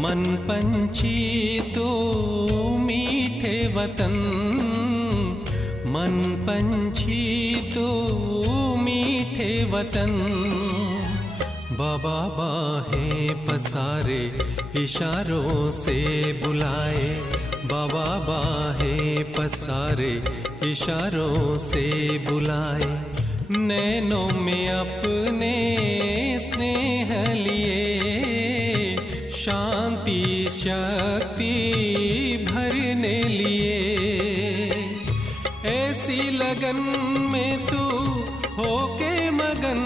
मन पंछी तो मीठे वतन, मन पंछी तो मीठे वतन। बाबा बाहें पसारे इशारों से बुलाए, बाबा बाहें पसारे इशारों से बुलाए। नैनों में अपने स्नेह लिए, शांति शक्ति भरने लिए। ऐसी लगन में तू होके मगन,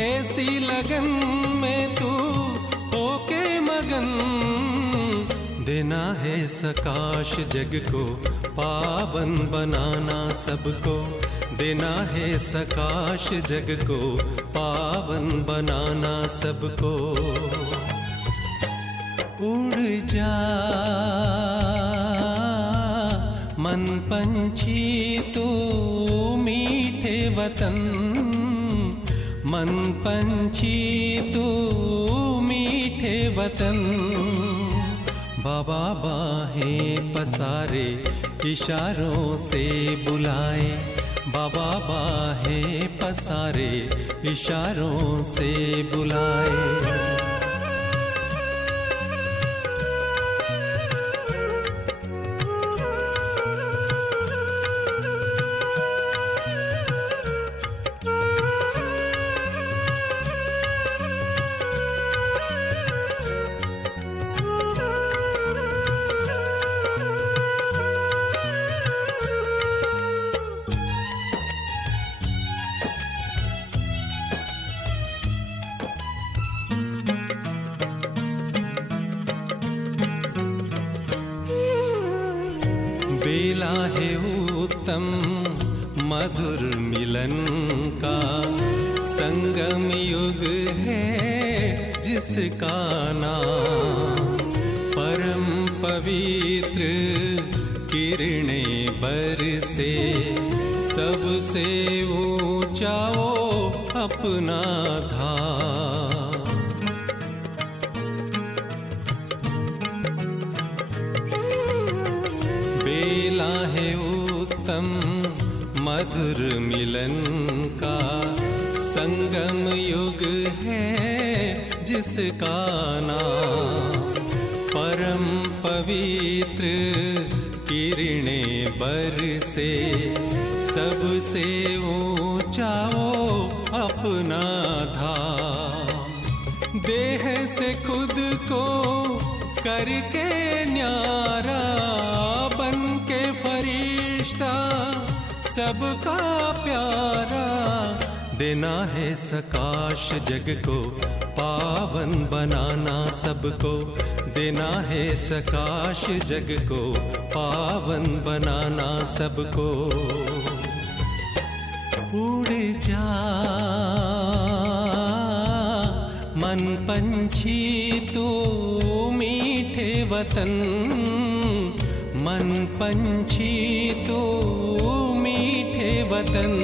ऐसी लगन में तू होके मगन। देना है सकाश जग को, पावन बनाना सबको। देना है सकाश जग को, पावन बनाना सबको। उड़ जा मन पंछी तू मीठे वतन, मन पंछी तू मीठे वतन। बाबा बाहें पसारे इशारों से बुलाए, बाबा बाहें पसारे इशारों से बुलाए। बेला है उत्तम मधुर मिलन का, संगम युग है जिसका नाम। परम पवित्र किरणें बरसे, सबसे ऊंचा वो अपना धाम। बेला है उत्तम मधुर मिलन का, संगम युग है जिसका नाम। परम पवित्र किरणें बरसे, सबसे ऊंचा वो अपना धाम। देह से खुद को करके न्यारा, बन के फरिश्ता सबका प्यारा। देना है सकाश जग को, पावन बनाना सबको। देना है सकाश जग को, पावन बनाना सबको। उड़ जा मन पंछी तू मीठे वतन, मन पंछी तू मीठे वतन।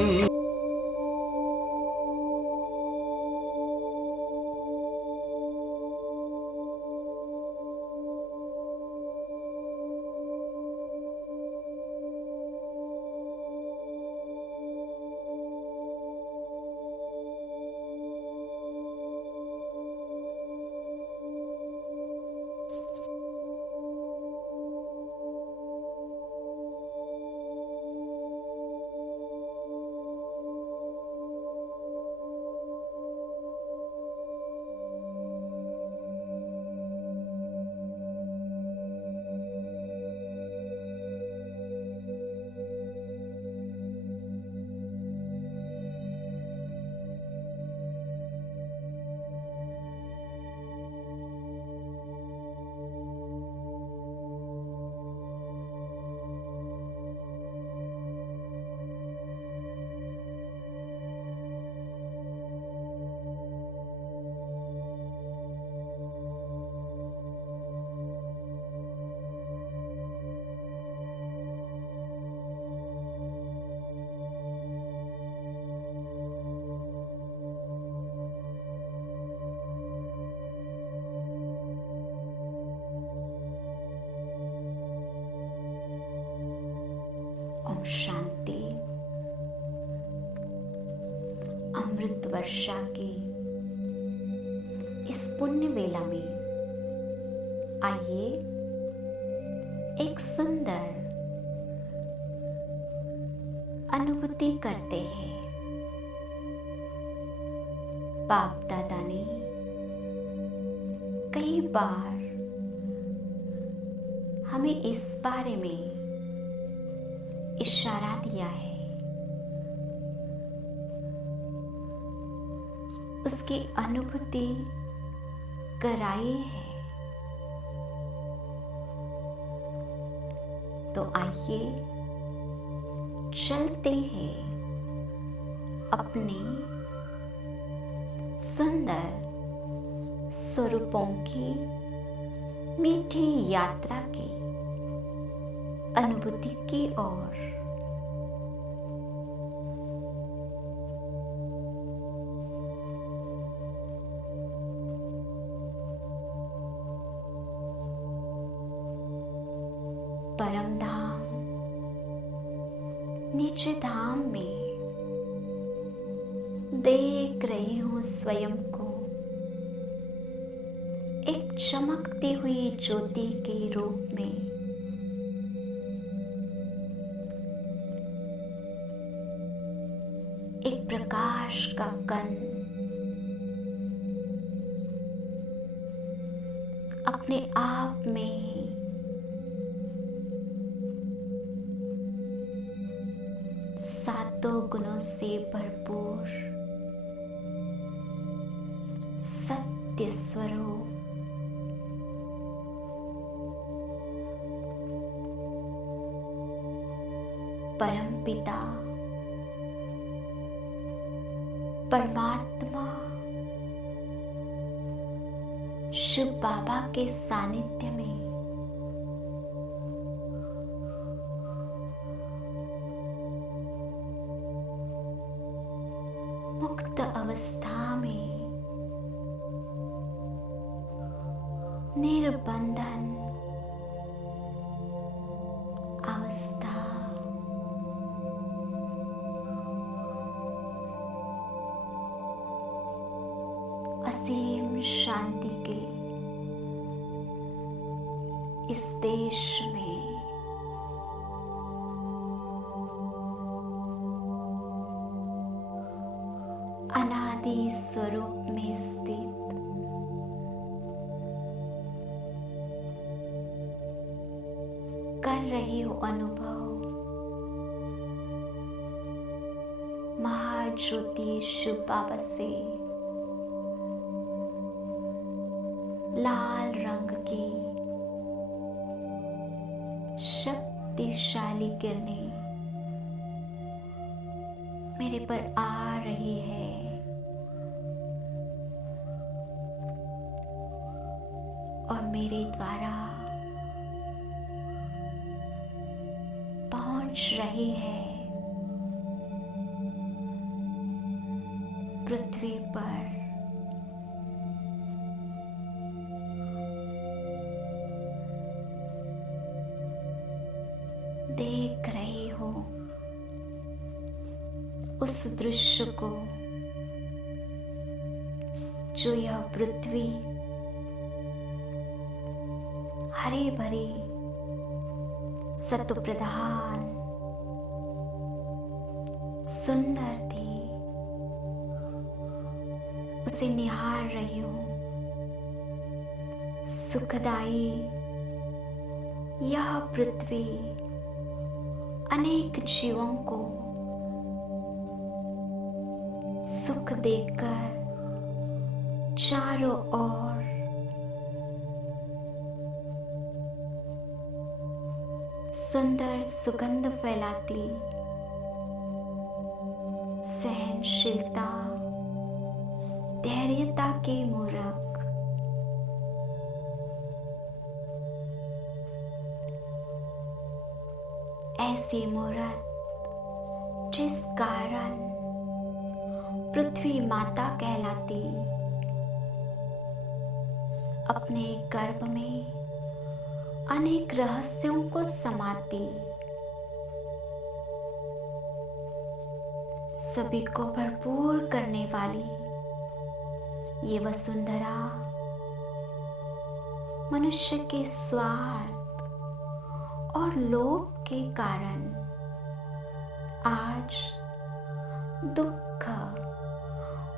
शांति। अमृत वर्षा की इस पुण्य वेला में आइए एक सुंदर अनुभूति करते हैं। बाप दादा ने कई बार हमें इस बारे में इशारा दिया है, उसकी अनुभूति कराई है। तो आइए चलते हैं अपने सुंदर स्वरूपों की मीठी यात्रा की अनुभूति की ओर। परम धाम नीचे धाम में देख रही हूँ स्वयं को एक चमकती हुई ज्योति के रूप में। एक प्रकाश का कण अपने आप में सातों गुणों से भरपूर सत्य स्वरूप परम पिता परमात्मा शिव बाबा के सानिध्य में मुक्त अवस्था में निर्बंधन अवस्था असीम शांति के इस देश में अनादि स्वरूप में स्थित कर रही हो अनुभव महाज्योति शिव बाबा से लाल रंग की शक्तिशाली किरणें मेरे पर आ रही है। और मेरे द्वारा पहुंच रही है पृथ्वी पर। देख रही हो उस दृश्य को जो यह पृथ्वी हरी भरी सत्व प्रधान सुंदर थी, उसे निहार रही हूं। सुखदाई यह पृथ्वी अनेक जीवों को सुख देकर चारों ओर सुंदर सुगंध फैलाती, सहनशीलता धैर्यता के मूरख ऐसी मूरत जिस कारण पृथ्वी माता कहलाती अपने गर्भ में अनेक रहस्यों को समाती, सभी को भरपूर करने वाली ये वसुंधरा मनुष्य के स्वार्थ और लोभ के कारण आज दुख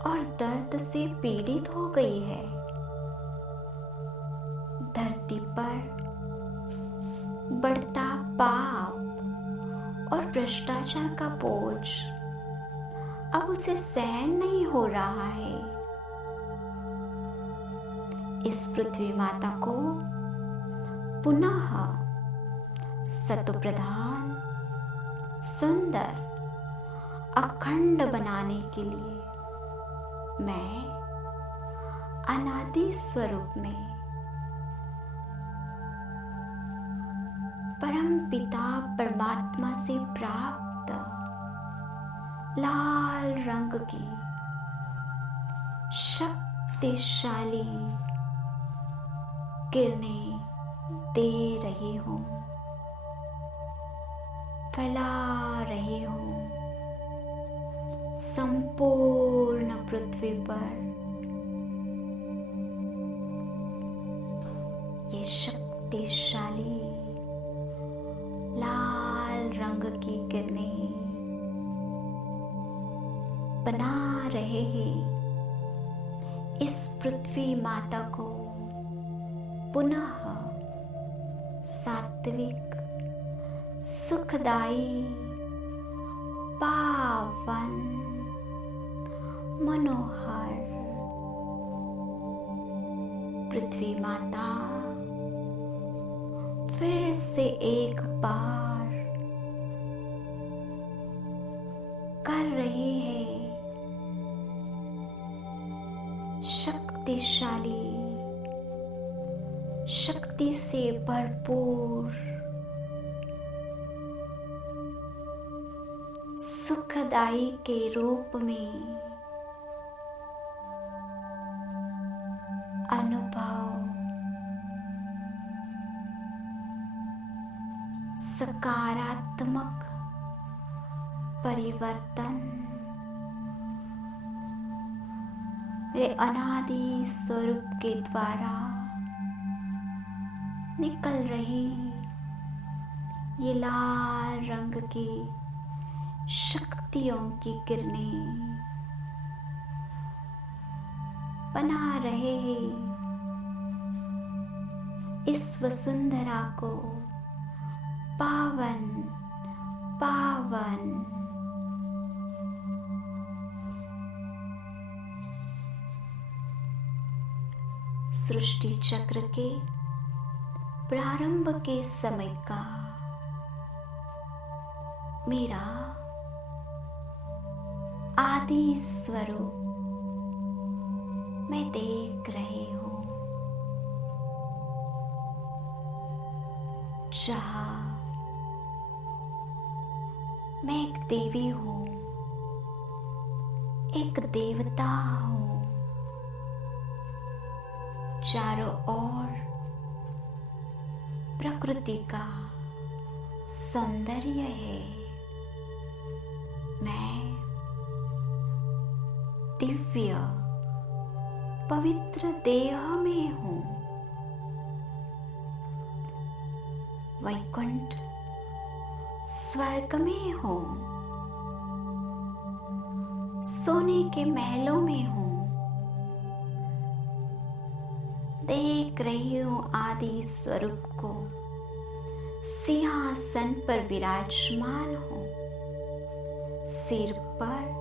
और दर्द से पीड़ित हो गई है। धरती पर बढ़ता पाप और भ्रष्टाचार का बोझ अब उसे सहन नहीं हो रहा है। इस पृथ्वी माता को पुनः सत्वप्रधान, सुंदर, अखंड बनाने के लिए मैं अनादि स्वरूप में परम पिता परमात्मा से प्राप्त लाल रंग की शक्तिशाली किरणें दे रही हूँ, फैला रही हूँ संपूर्ण पृथ्वी पर। ये शक्तिशाली लाल रंग की किरणें बना रहे हैं इस पृथ्वी माता को पुनः सात्विक, सुखदायी, पावन, मनोहर पृथ्वी माता फिर से एक बार कर रही है शक्तिशाली, शक्ति से भरपूर, सुखदाई के रूप में अनुभव, सकारात्मक परिवर्तन वे अनादि स्वरूप के द्वारा निकल रही ये लाल रंग की शक्तियों की किरणें बना रहे हैं इस वसुंधरा को पावन पावन सृष्टि चक्र के प्रारंभ के समय का मेरा आदि स्वरूप मैं देख रही हूँ, जहाँ मैं एक देवी हूँ, एक देवता हूँ। चारों ओर प्रकृति का सौंदर्य है। मैं दिव्य पवित्र देह में हूँ। वैकुंठ स्वर्ग में हूँ, सोने के महलों में हूँ। देख रही हूँ आदि स्वरूप को सिंहासन पर विराजमान हूँ। सिर पर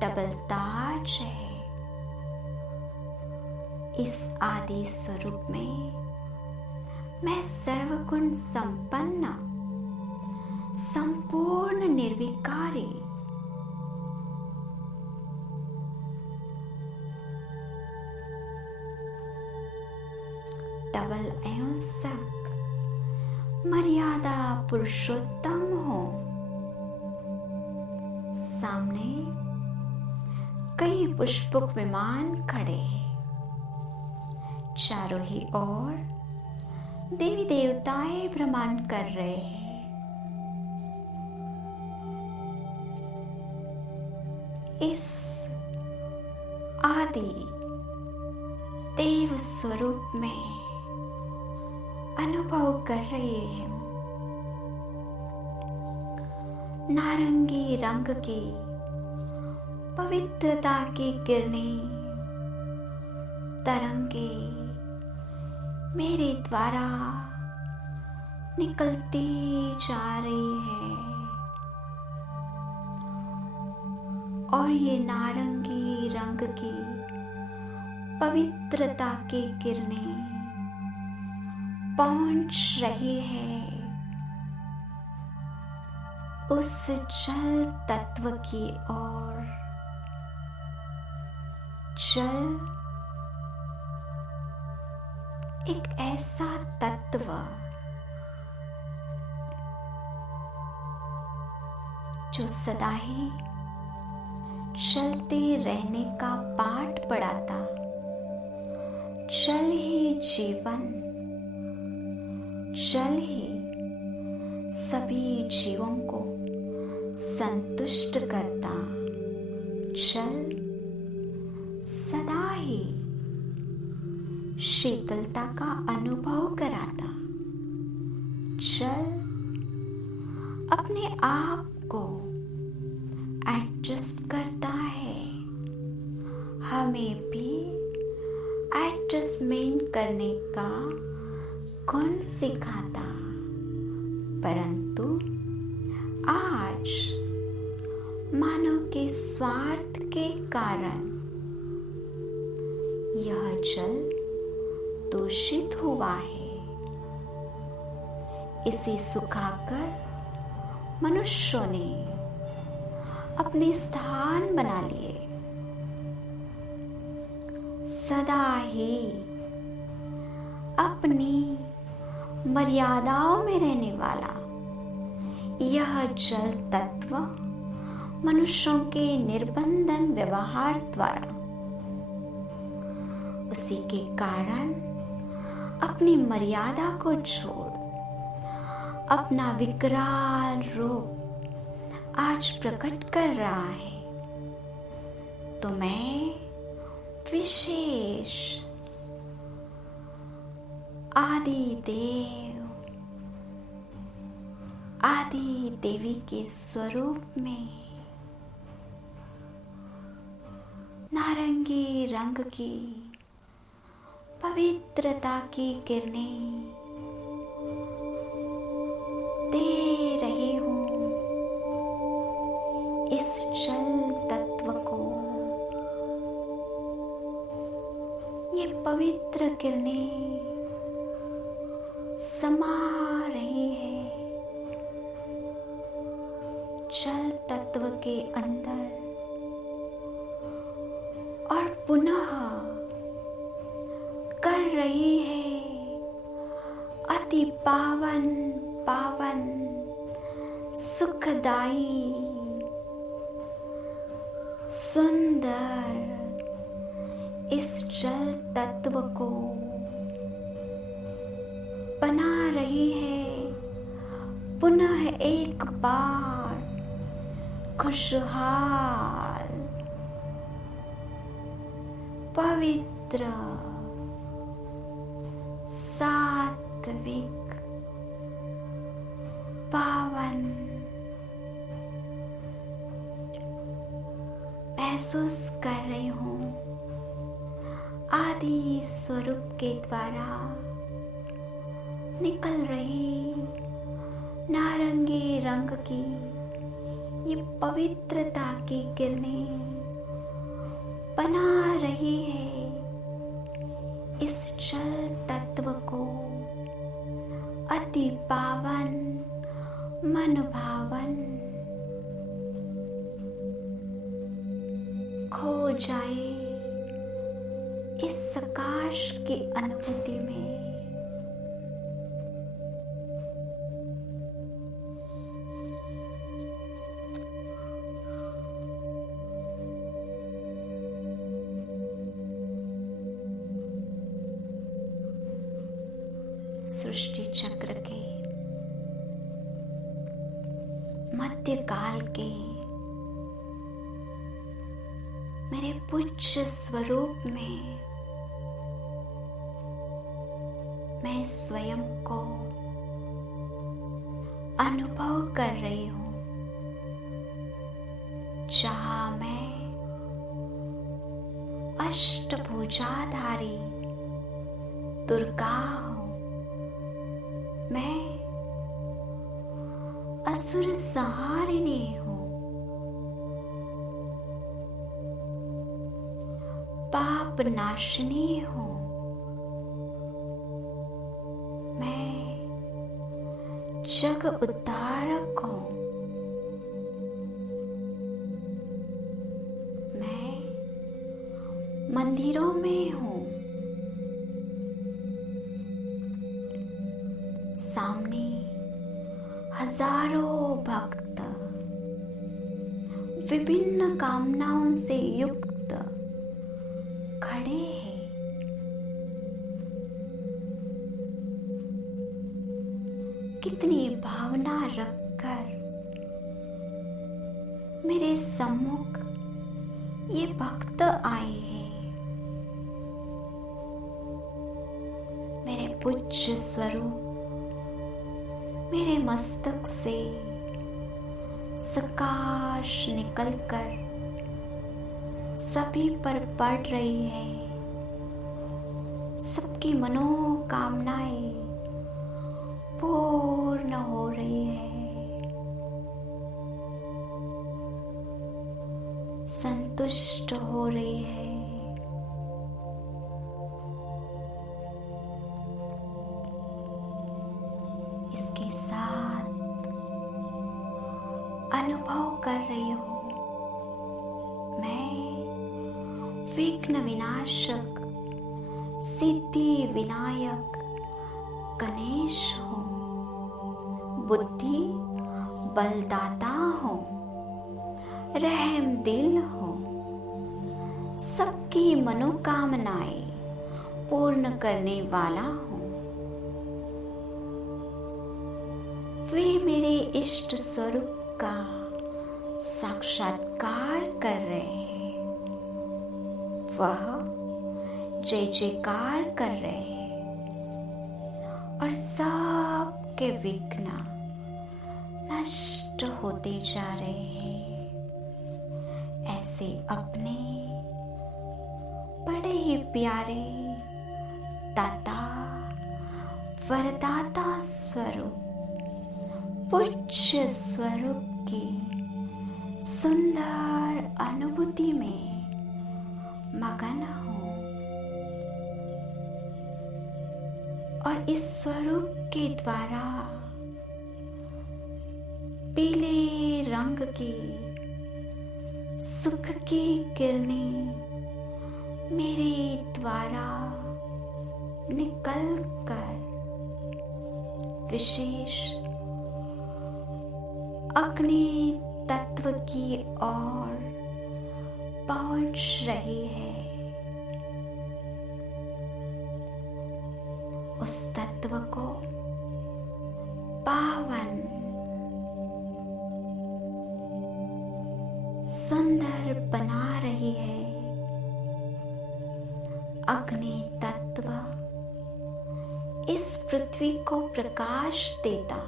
डबल ताज है। इस आदि स्वरूप में मैं सर्वगुण संपन्न, संपूर्ण निर्विकारी, डबल अहिंसक, मर्यादा पुरुषोत्तम हो। सामने कई पुष्पक विमान खड़े हैं। चारों ही ओर देवी देवताएं भ्रमण कर रहे हैं। इस आदि देव स्वरूप में अनुभव कर रहे हैं। नारंगी रंग की पवित्रता की किरणें, तरंगे मेरे द्वारा निकलती जा रही है और ये नारंगी रंग की पवित्रता की किरणें पहुंच रही है उस जल तत्व की ओर। जल एक ऐसा तत्व जो सदा ही चलते रहने का पाठ पढ़ाता। जल ही जीवन, जल ही सभी जीवों को संतुष्ट करता। जल सदा ही शीतलता का अनुभव कराता। जल अपने आप को एडजस्ट करता है, हमें भी एडजस्टमेंट करने का गुण सिखाता। परंतु आज मानव के स्वार्थ के कारण यह जल दूषित हुआ है। इसे सुखाकर मनुष्यों ने अपने स्थान बना लिए। सदा ही अपनी मर्यादाओं में रहने वाला यह जल तत्व मनुष्यों के निर्बंधन व्यवहार द्वारा उसी के कारण अपनी मर्यादा को छोड़ अपना विकराल रूप आज प्रकट कर रहा है। तो मैं विशेष आदि देव, आदि देवी के स्वरूप में नारंगी रंग की पवित्रता की किरणें दे रही हूँ इस जल तत्व को। ये पवित्र किरणें समा रही है जल तत्व के अंदर और पुनः कर रही है अति पावन पावन सुखदाई सुंदर इस जल तत्व को बना रही है पुनः एक बार खुशहाल पवित्र सात्विक पावन महसूस कर रही हूँ आदि स्वरूप के द्वारा निकल रही नारंगी रंग की ये पवित्रता की किरणें बना रही है इस जल तत्व को अति पावन मन भावन खो जाए इस प्रकाश की अनुभूति में। सृष्टि चक्र के मध्यकाल के मेरे पूज्य स्वरूप में मैं स्वयं को अनुभव कर रही हूँ, जहाँ मैं अष्टभुजाधारी दुर्गा हूँ। मैं असुर संहारिणी हूँ, पाप नाशिनी हूँ। मैं जग उद्धारक हूँ। मैं मंदिरों में हूँ। सामने हजारों भक्त विभिन्न कामनाओं से युक्त खड़े हैं। कितनी भावना रखकर मेरे सम्मुख ये भक्त आए हैं। मेरे पूज्य स्वरूप मेरे मस्तक से प्रकाश निकलकर सभी पर पड़ रही है। सबकी मनोकामनाएं पूर्ण हो रही है, संतुष्ट हो रही है। इसके साथ अनुभव कर रही हूँ, मैं विघ्न विनाशक सिद्धि विनायक गणेश हूँ, बुद्धि बलदाता हूँ, रहम दिल हूँ, सबकी मनोकामनाएं पूर्ण करने वाला हूँ। वे मेरे इष्ट स्वरूप का साक्षात्कार कर रहे हैं। वह जय जयकार कर रहे हैं और सबके विघ्न नष्ट होते जा रहे हैं। ऐसे अपने बड़े ही प्यारे दाता वरदाता स्वरूप पूज्य स्वरूप की सुंदर अनुभूति में मगन हूँ और इस स्वरूप के द्वारा पीले रंग की सुख की किरणें मेरे द्वारा निकलकर विशेष अग्नि तत्व की ओर पहुंच रही है। उस तत्व को पावन सुंदर बना रही है। अग्नि तत्व इस पृथ्वी को प्रकाश देता।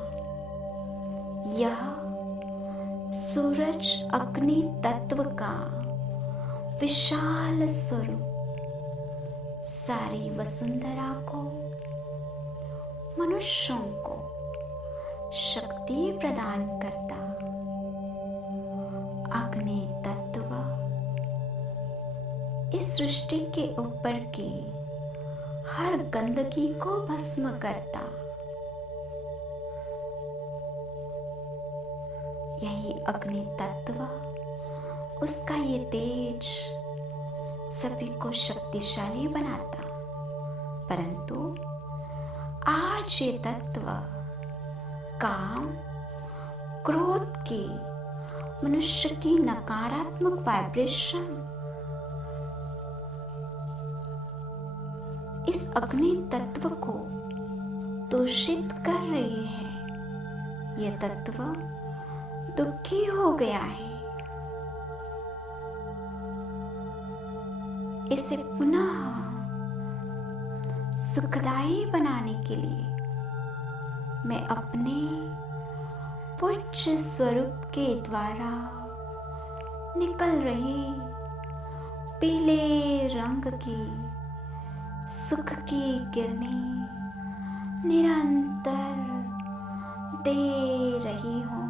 यह सूरज अग्नि तत्व का विशाल स्वरूप सारी वसुंधरा को, मनुष्यों को शक्ति प्रदान करता। अग्नि तत्व इस सृष्टि के ऊपर की हर गंदगी को भस्म करता। यही अग्नि तत्व, उसका ये तेज सभी को शक्तिशाली बनाता। परंतु आज ये तत्व काम, क्रोध की, मनुष्य की नकारात्मक वाइब्रेशन इस अग्नि तत्व को दूषित कर रही है। यह तत्व दुखी हो गया है। इसे पुनः सुखदायी बनाने के लिए मैं अपने पूज्य स्वरूप के द्वारा निकल रही पीले रंग की सुख की किरणें निरंतर दे रही हूँ,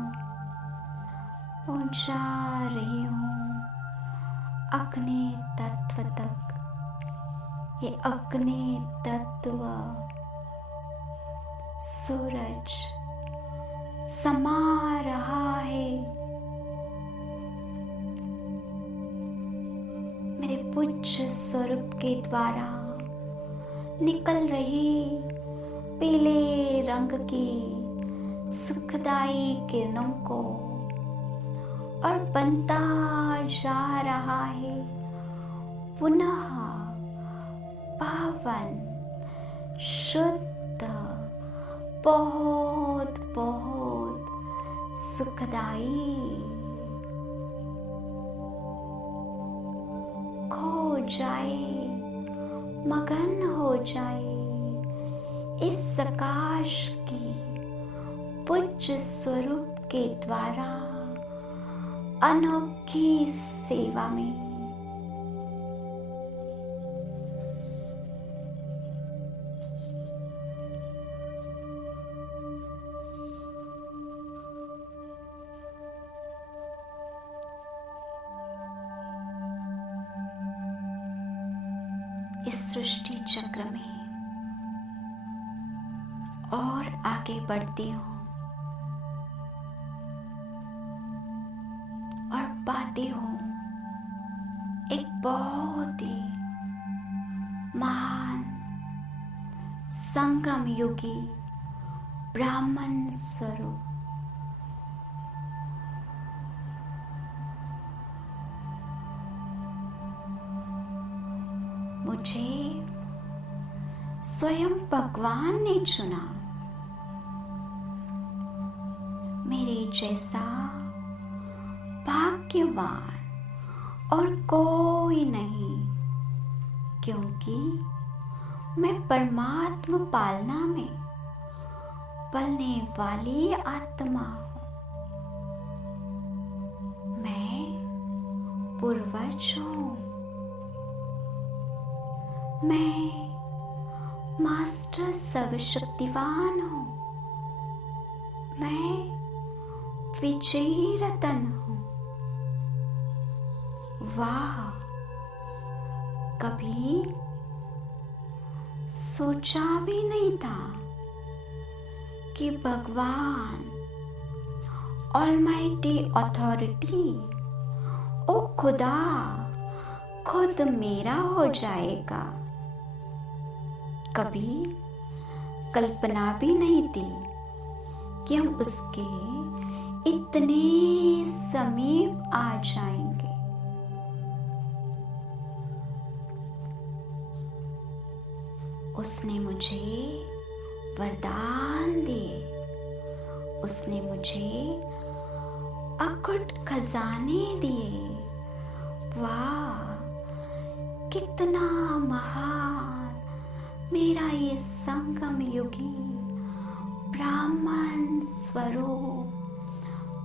पहुँचा रही हूँ अग्नि तत्व तक। ये अग्नि तत्व सूरज समा रहा है मेरे पूज्य स्वरूप के द्वारा निकल रही पीले रंग की सुखदायी किरणों को, और बनता जा रहा है पुनः पावन शुद्ध बहुत बहुत सुखदायी। खो जाए, मगन हो जाए इस प्रकाश की पूज्य स्वरूप के द्वारा अनोखी सेवा में। इस सृष्टि चक्र में और आगे बढ़ती हूँ और पाती हूँ एक बहुत ही महान संगम युगी ब्राह्मण स्वरूप। मुझे स्वयं भगवान ने चुना। मेरे जैसा भाग्यवान और कोई नहीं, क्योंकि मैं परमात्मा पालना में पलने वाली आत्मा हूँ। मैं पूर्वज हूँ। मैं मास्टर सर्वशक्तिवान हूँ। मैं विजयी रतन हूँ। वाह, कभी सोचा भी नहीं था कि भगवान ऑलमाइटी अथॉरिटी, ओ खुदा, खुद मेरा हो जाएगा। कभी कल्पना भी नहीं थी कि हम उसके इतने समीप आ जाएंगे। उसने मुझे वरदान दिए। उसने मुझे अकुट खजाने दिए। वाह, कितना महान मेरा ये संगम युगी ब्राह्मण स्वरूप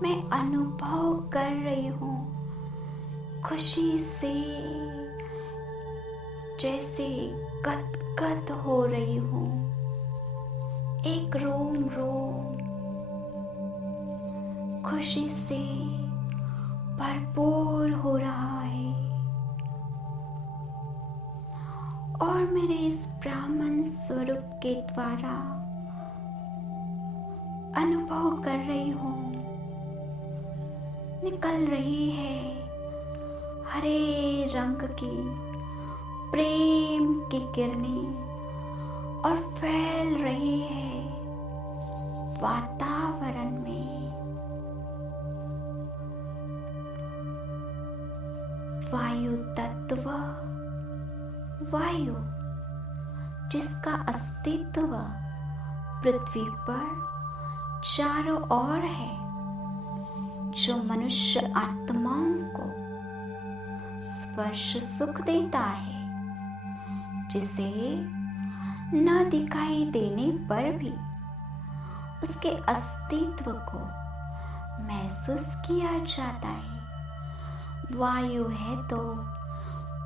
मैं अनुभव कर रही हूँ। खुशी से जैसे गदगद हो रही हूँ। एक रोम रोम खुशी से भरपूर हो रहा है। और मेरे इस ब्राह्मण स्वरूप के द्वारा अनुभव कर रही हूँ, निकल रही है हरे रंग की प्रेम की किरणें और फैल रही है वातावरण में। वायु तत्व, वायु जिसका अस्तित्व पृथ्वी पर चारों ओर है, जो मनुष्य आत्माओं को स्पर्श सुख देता है, जिसे न दिखाई देने पर भी उसके अस्तित्व को महसूस किया जाता है। वायु है तो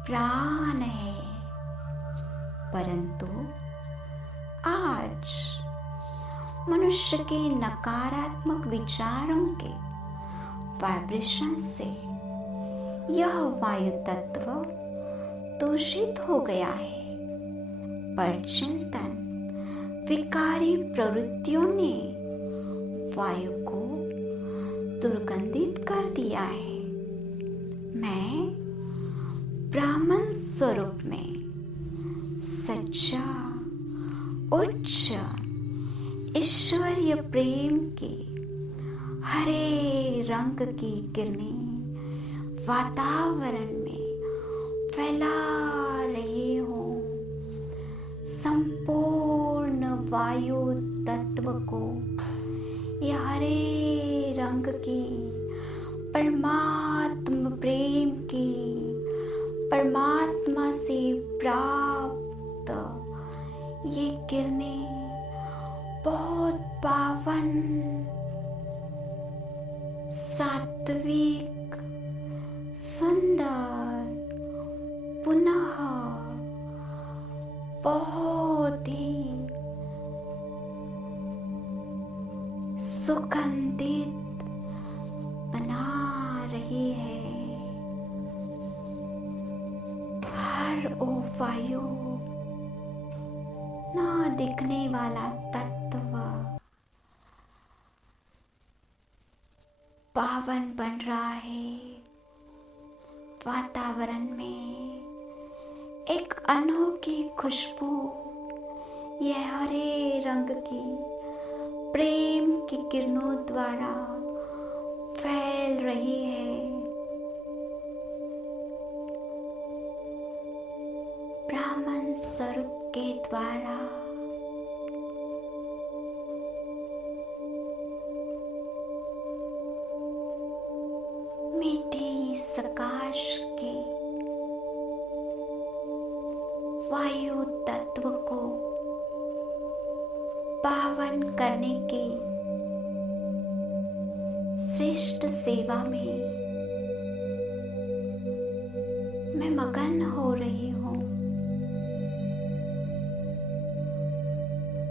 प्राण है, परंतु आज मनुष्य के नकारात्मक विचारों के वाइब्रेशन से यह वायु तत्व दूषित हो गया है। पर चिंतन विकारी प्रवृत्तियों ने वायु को दुर्गंधित कर दिया है। मैं ब्राह्मण स्वरूप में सच्चा उच्च ईश्वरीय प्रेम की हरे रंग की किरणें वातावरण में फैला रही हूँ। संपूर्ण वायु तत्व को यह हरे रंग की परमात्मा प्रेम की परमात्मा से प्राप्त ये किरणें बहुत पावन सात्विक सुंदर पुनः बहुत ही सुगंधित बना रही है। हर ओ वायु न दिखने वाला तत्व पावन बन रहा है। वातावरण में एक अनोखी खुशबू यह हरे रंग की प्रेम की किरणों द्वारा फैल रही है। ब्राह्मण स्वरूप के द्वारा मीठी सकाश के वायु तत्व को पावन करने की श्रेष्ठ सेवा में मैं मगन हो रही हूँ।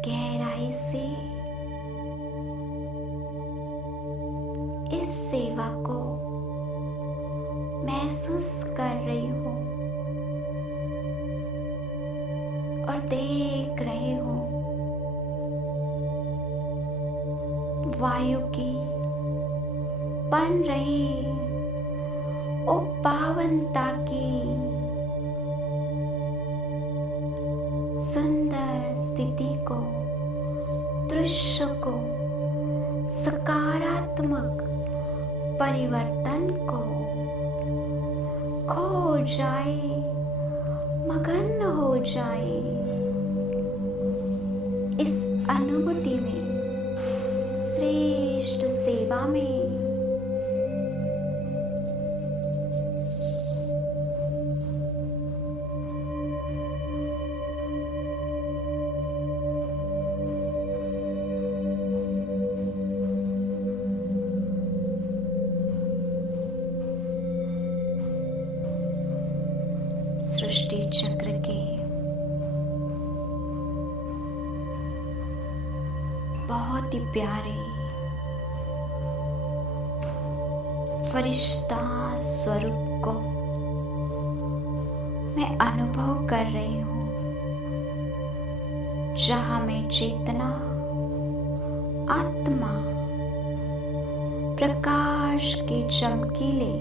गहराई से इस सेवा को महसूस कर रही हूँ और देख रही हूँ वायु की बन रही ओ पावनता की सुंदर स्थिति को, दृश्य को, सकारात्मक परिवर्तन को खो जाए, मगन हो जाए इस अनुभूति में, श्रेष्ठ सेवा में। सृष्टि चक्र के बहुत ही प्यारे फरिश्ता स्वरूप को मैं अनुभव कर रही हूँ, जहाँ में चेतना आत्मा प्रकाश के चमकीले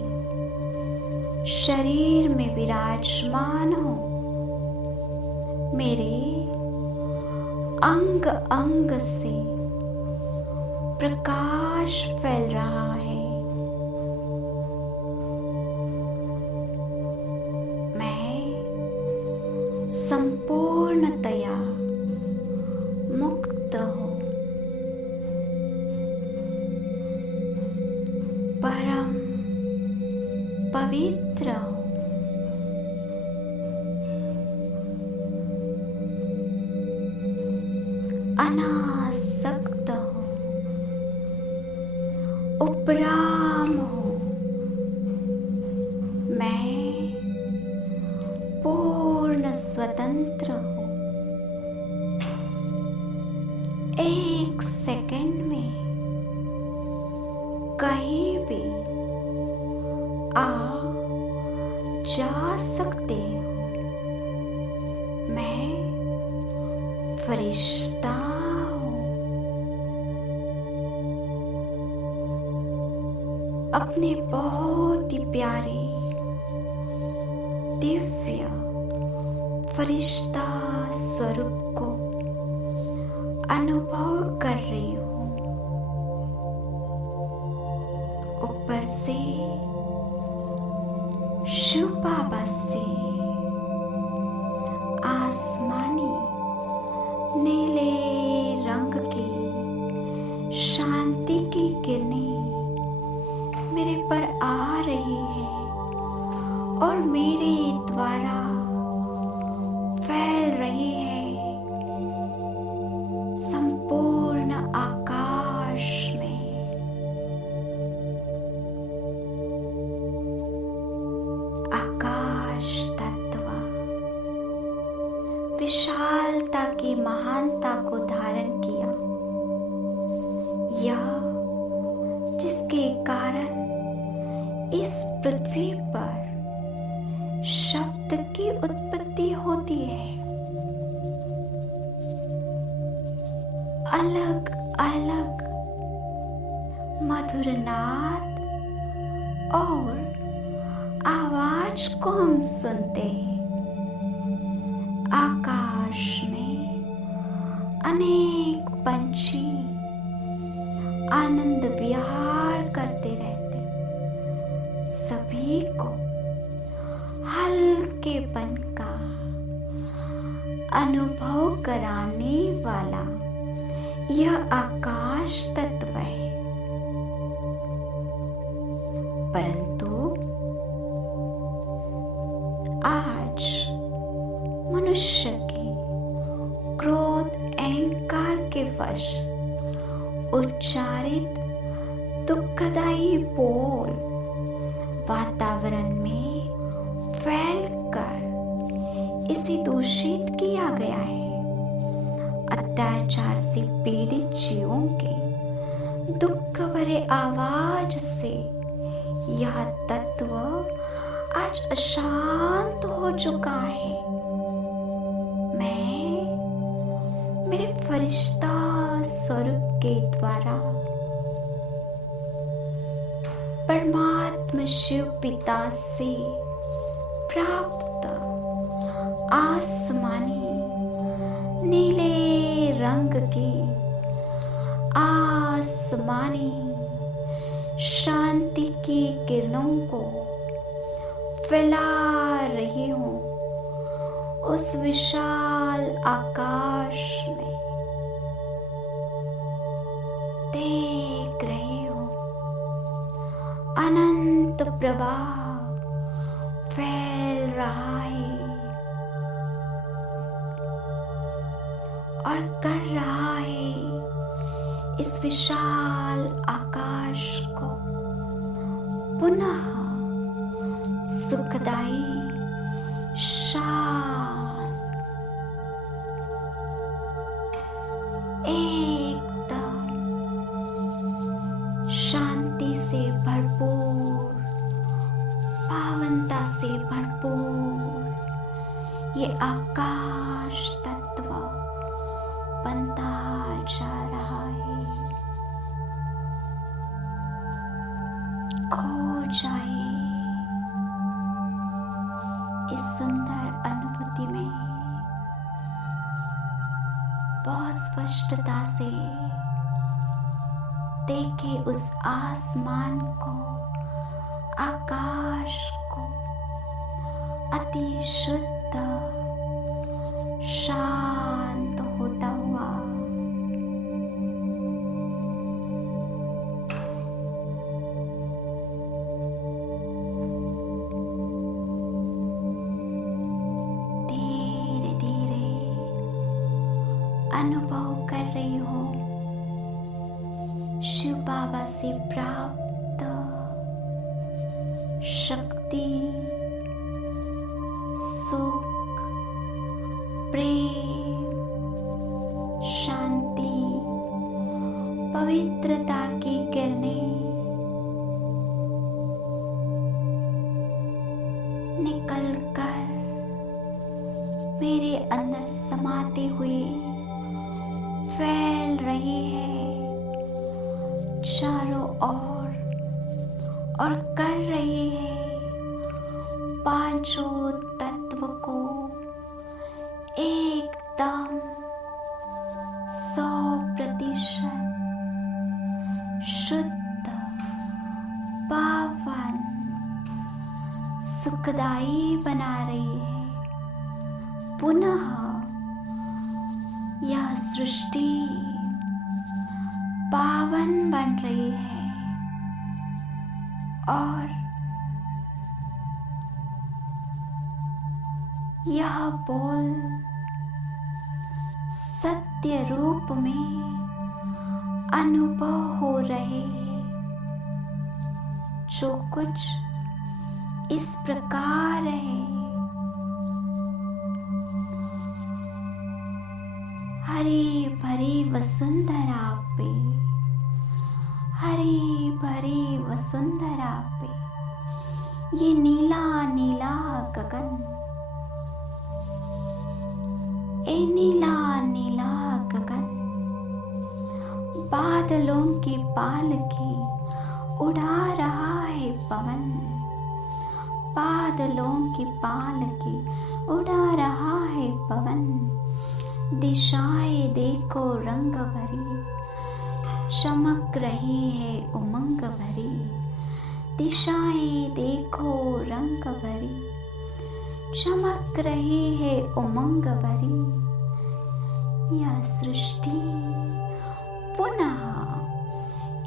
शरीर में विराजमान हो। मेरे अंग अंग से प्रकाश फैल रहा है। मैं संपूर्णतया मुक्त हूँ, परम पवित्र हूँ। अनासक्त हूँ, उपराम हूँ। मैं पूर्ण स्वतंत्र हूँ। एक सेकंड में कहीं भी आ जा सकते हो। मैं फरिश्ता हूँ। अपने बहुत ही प्यारे दिव्य फरिश्ता स्वरूप को अनुभव कर रही हूँ। ऊपर से शिव बाबा से आसमानी नीले रंग की शांति की किरणें मेरे पर आ रही है और मेरे द्वारा फैल रही है संपूर्ण आकाश में। आकाश तत्व विशालता की महानता को धारण किया। यह जिसके कारण इस पृथ्वी पर शब्द की उत्पत्ति होती है। अलग अलग मधुर नाद और आवाज को हम सुनते हैं। आकाश में अनेक पंछी आनंद विहार करते रहते। सभी को हल्केपन का अनुभव कराने वाला यह आकाश तत्व है। परंतु आज मनुष्य के क्रोध अहंकार के वश उच्चारित दुखदायी बोल वातावरण में फैलकर इसे दूषित किया गया है। अत्याचार से पीड़ित जीवों के दुख भरे आवाज से यह तत्व आज अशांत हो चुका है। मैं मेरे फरिश्ता स्वरूप के द्वारा परमात्मा शिव पिता से प्राप्त आसमानी नीले रंग की आसमानी शांति की किरणों को फैला रही हूँ उस विशाल आकाश में। देख रहे हो अनंत प्रवाह फैल रहा है और कर रहा है इस विशाल आकाश को पुनः सुखदाई शांत एकदम शांति से भरपूर पावनता से भरपूर ये आकाश तत्व बनता जा रहा है। खो जाए इस सुंदर अनुभूति में। बहुत स्पष्टता से देखे उस आसमान को, आकाश को, अति शुद्ध शांत होता हुआ। धीरे धीरे अनुभव कर कर रही हूँ शिव बाबा से प्राप्त शक्ति, सुख, प्रेम, शांति, पवित्रता की किरणें निकलकर मेरे अंदर समाते हुए फैल रही है चारों ओर और कर रही है पांचों तत्व को एकदम 100% शुद्ध, पावन, सुखदायी बना रही है। पुनः यह सृष्टि पावन बन रही है और यह बोल सत्य रूप में अनुभव हो रहे हैं। जो कुछ इस प्रकार है, हरी भरी वसुंधरा पे, हरी भरी वसुंधरा पे ये नीला नीला गगन, ए नीला नीला गगन बादलों की पालकी उड़ा रहा है पवन, बादलों की पालकी उड़ा रहा है पवन। दिशाएं देखो रंग भरी, चमक रही है उमंग भरी। दिशाएं देखो रंग भरी, चमक रही है उमंग भरी। यह सृष्टि पुनः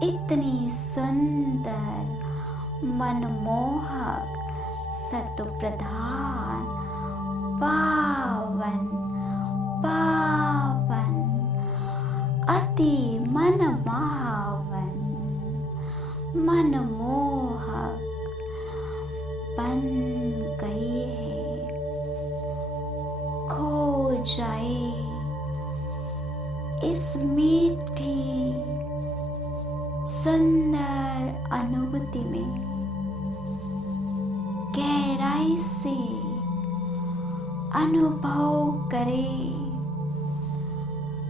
इतनी सुंदर, मनमोहक, सत्प्रधान, पावन पावन, अति मनभावन, मनमोहक बन गई है। खो जाए इस मीठी सुंदर अनुभूति में, गहराई से अनुभव करे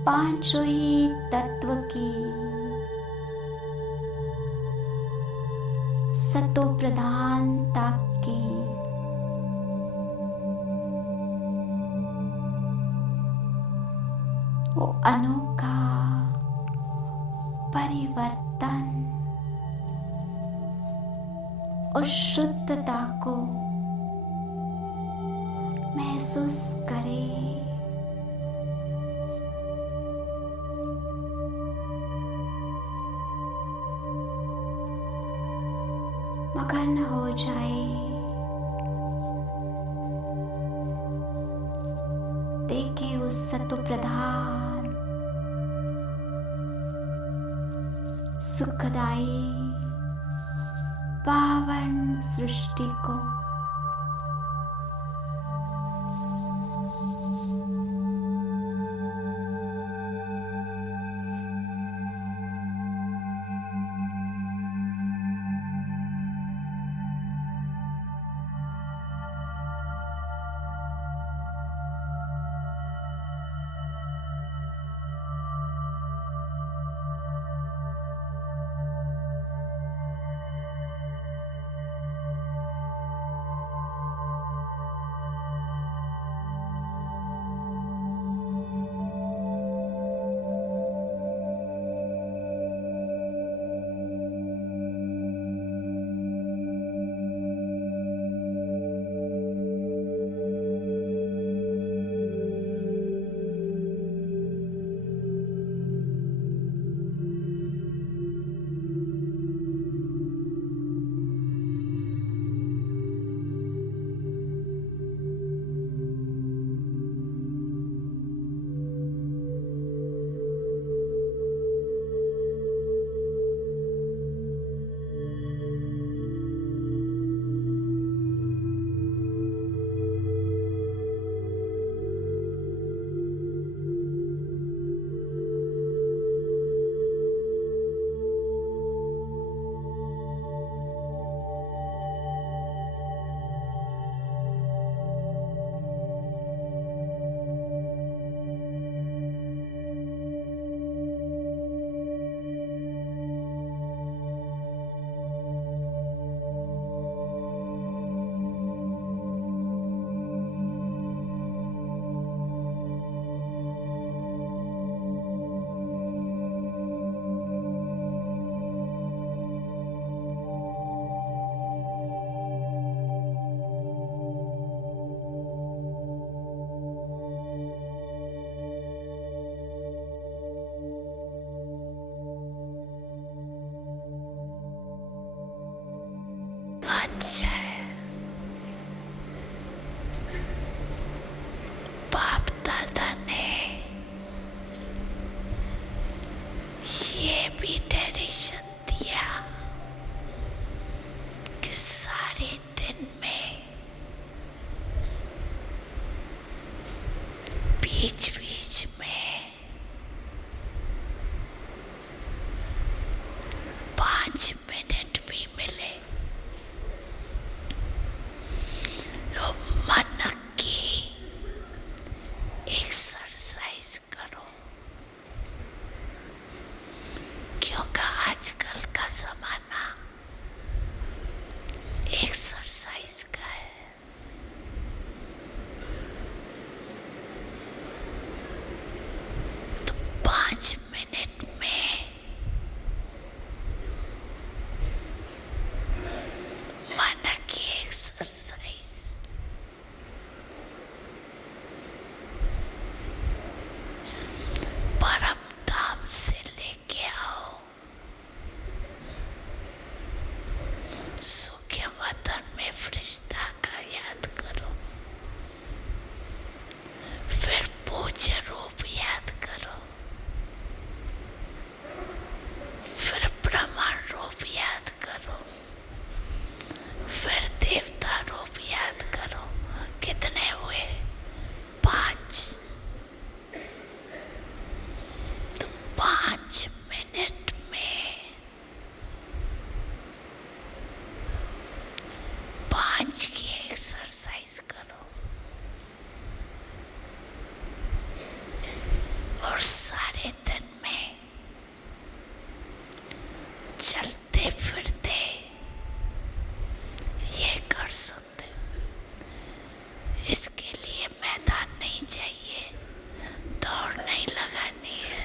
पांचों ही तत्व की सतो प्रधानता की। वो अनोखा परिवर्तन और शुद्धता को महसूस करे। मगन हो जाए, देखे उस सतो प्रधान, सुखदायी, पावन सृष्टि को। अच्छा है। बाप दादा ने ये भी डायरेक्शन दिया कि सारे दिन में बीच बीच में 5 मिनट भी मिले तो मन की एक्सरसाइज करो, क्योंकि आजकल का जमाना एक्सरसाइज का है। तो 5 मिनट में मन की एक्सरसाइज, परम धाम से लेके आओ, सूखे वतन में फरिश्ता का याद करो, फिर पूज्य रूप याद करो, फिर ब्रह्मांड रूप याद करो, फिर देवता रूप याद करो। कितने हुए? 5। तो 5 मिनट में 5 की एक्सरसाइज करो और सारे दिन में चलते फिरते ये कर सकते। इसके लिए मैदान नहीं चाहिए, दौड़ नहीं लगानी है,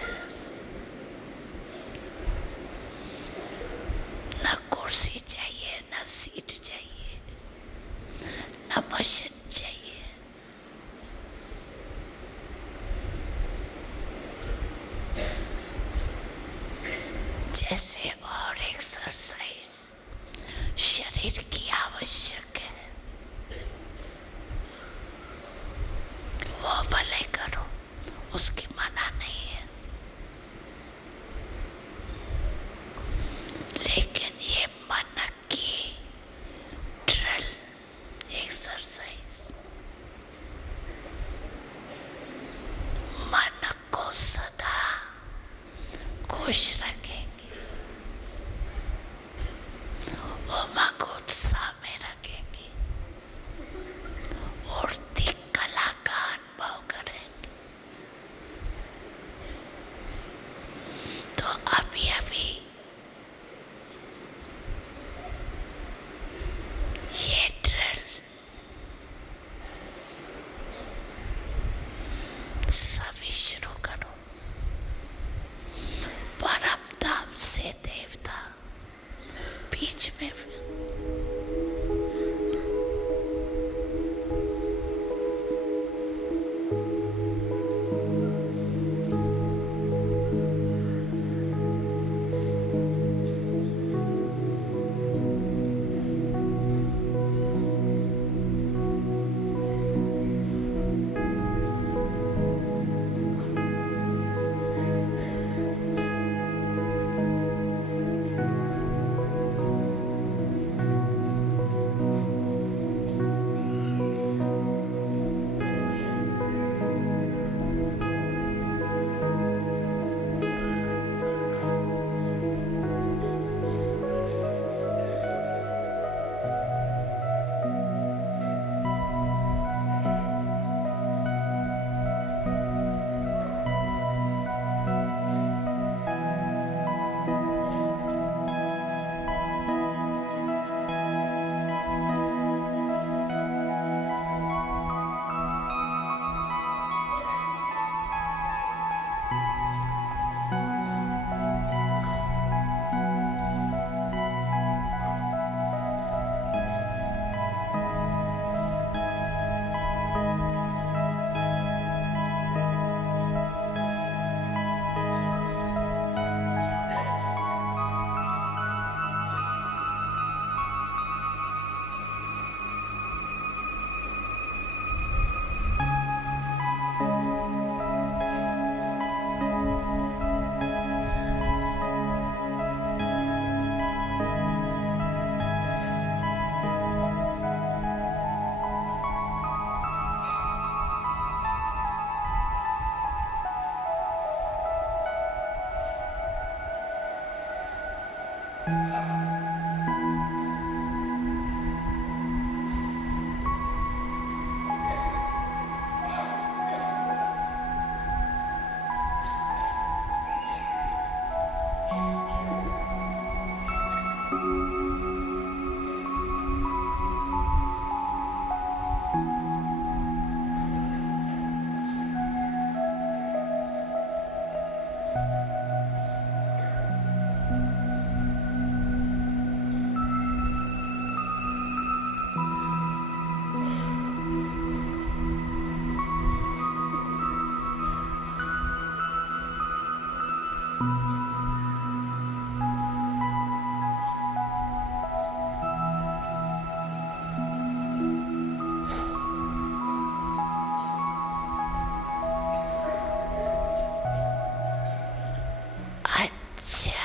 न कुर्सी चाहिए, न सीट चाहिए, न मशीन चाहिए। जैसे और एक्सरसाइज शरीर की आवश्यक है वो भले करो, उसकी मना नहीं है, लेकिन ये मन की ड्रिल एक्सरसाइज मन को सदा खुश रखेंगे, उमंग उत्साह में रखेंगे और दिक कला का अनुभव करेंगे। तो अभी अभी ये ड्रिल सभी शुरू करो। परम धाम से देवता बीच में अच्छा